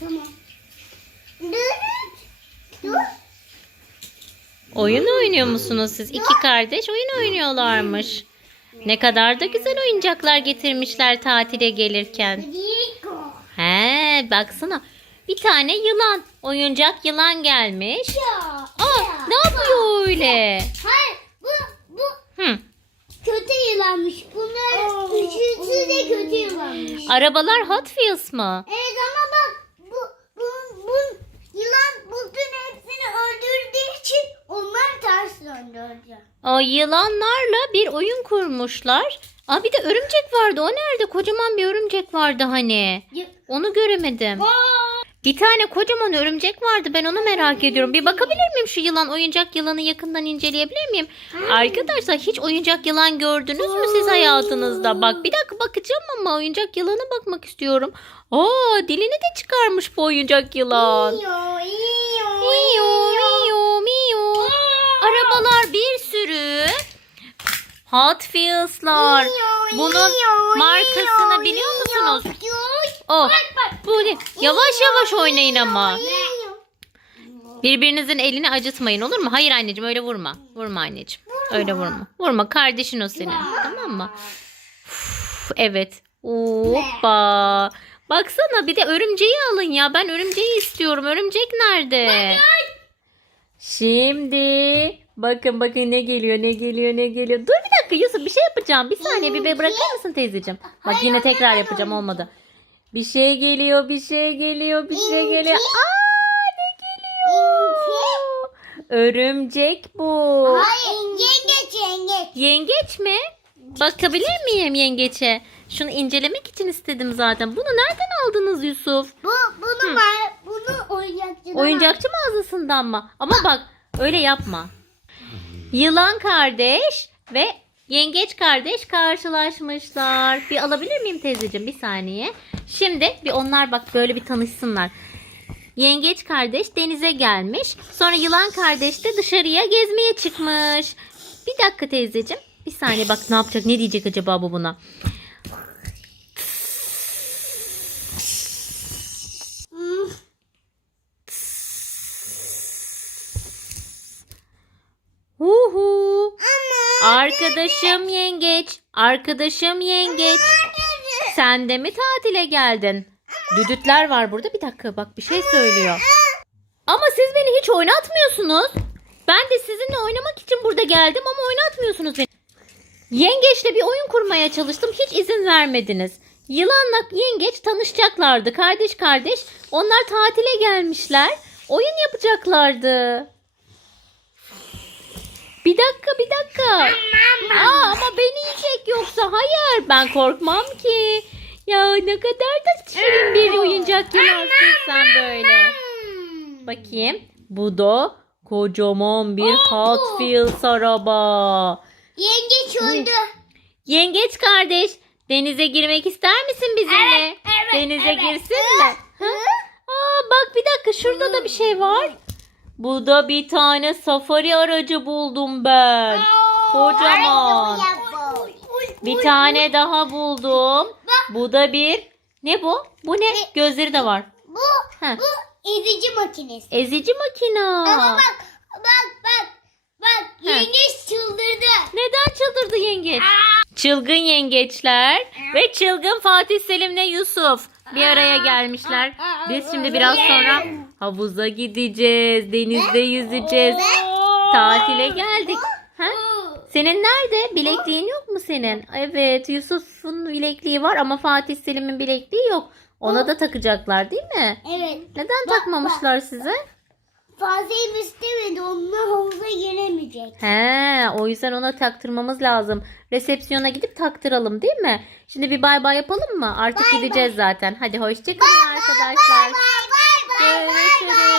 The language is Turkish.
Tamam. Dur. Dur. Oyun oynuyor musunuz siz? İki kardeş oyun oynuyorlarmış. Ne kadar da güzel oyuncaklar getirmişler tatile gelirken. He, baksana. Bir tane yılan, oyuncak yılan gelmiş. Aa, ne yapıyor öyle? Hayır. Bu bu Hı. kötü yılanmış. Bunlar üçüncü de kötü yılanmış. Arabalar Hot Wheels mı? Evet ama bak bu bu bu yılan bütün hepsini öldürdüğü için onlar ters O yılanlarla bir oyun kurmuşlar. Aa bir de örümcek vardı. O nerede? Kocaman bir örümcek vardı hani. Y- Onu göremedim. Bir tane kocaman örümcek vardı. Ben onu merak ediyorum. Bir bakabilir miyim şu yılan oyuncak yılanı yakından inceleyebilir miyim? Arkadaşlar hiç oyuncak yılan gördünüz mü siz hayatınızda? Bak bir dakika bakacağım ama oyuncak yılana bakmak istiyorum. Aa dilini de çıkarmış bu oyuncak yılan. Iyo, iyo. Arabalar bir sürü. Hot Wheels'lar. Bunun markasını iyo, biliyor iyo. musunuz? Iyo, Oh. Bu ne? Yavaş yavaş oynayın ama. Birbirinizin elini acıtmayın olur mu? Hayır anneciğim öyle vurma. Vurma anneciğim. Öyle vurma. Vurma kardeşin o senin. Tamam mı? Uf, evet. Hoppa. Baksana bir de örümceği alın ya. Ben örümceği istiyorum. Örümcek nerede? Şimdi bakın bakın ne geliyor ne geliyor ne geliyor. Dur bir dakika Yusuf bir şey yapacağım. Bir saniye bir be- bırakır mısın teyzeciğim? Bak yine tekrar yapacağım olmadı. Bir şey geliyor bir şey geliyor bir şey geliyor. Aa ne geliyor? Örümcek bu. Hayır, yengeç yengeç. Yengeç mi? Bakabilir miyim yengeçe? Şunu incelemek için istedim zaten. Bunu nereden aldınız Yusuf? Bu oyuncakçıdan Oyuncakçı mağazasından mı? Ama bak öyle yapma. Yılan kardeş ve yengeç kardeş karşılaşmışlar. Bir alabilir miyim teyzeciğim bir saniye. Şimdi bir onlar bak böyle bir tanışsınlar. Yengeç kardeş denize gelmiş. Sonra yılan kardeş de dışarıya gezmeye çıkmış. Bir dakika teyzeciğim. Bir saniye bak ne yapacak ne diyecek acaba bu buna. Huhu. Arkadaşım yengeç. Arkadaşım yengeç. Sen de mi tatile geldin? Düdütler var burada. Bir dakika bak bir şey söylüyor. Ama siz beni hiç oynatmıyorsunuz. Ben de sizinle oynamak için burada geldim ama oynatmıyorsunuz beni. Yengeçle bir oyun kurmaya çalıştım. Hiç izin vermediniz. Yılanla yengeç tanışacaklardı. Kardeş kardeş. Onlar tatile gelmişler. Oyun yapacaklardı. Bir dakika bir dakika. Aa, ama beni yiyecek yoksa. Hayır ben korkmam ki. Ya ne kadar da şirin bir oyuncak yılansın sen böyle. Bakayım. Bu da kocaman bir Hot Wheels araba. Yengeç öldü. Yengeç kardeş denize girmek ister misin bizimle? Evet, evet, denize evet. girsin mi? Ha? Aa, bak bir dakika şurada da bir şey var. Bu da bir tane safari aracı buldum ben. Kocaman. Bir tane daha buldum. Bu da bir ne bu? Bu ne? Gözleri de var. Bu Heh. bu ezici makinesi. Ezici makina. Ama bak bak bak bak yengeç çıldırdı. Neden çıldırdı yengeç? Çılgın yengeçler ve çılgın Fatih Selim'le Yusuf bir araya gelmişler. Biz şimdi biraz sonra havuza gideceğiz, denizde yüzeceğiz. Tatile geldik. Ha? Senin nerede? Bilekliğin yok mu senin? Evet, Yusuf'un bilekliği var ama Fatih Selim'in bilekliği yok. Ona da takacaklar değil mi? Evet. Neden takmamışlar size? Fazlayı istemedi. Onunla havuza giremeyecek. He, o yüzden ona taktırmamız lazım. Resepsiyona gidip taktıralım değil mi? Şimdi bir bay bay yapalım mı? Artık gideceğiz zaten. Hadi hoşçakalın arkadaşlar. Bye bye bye bye. Görüşürüz.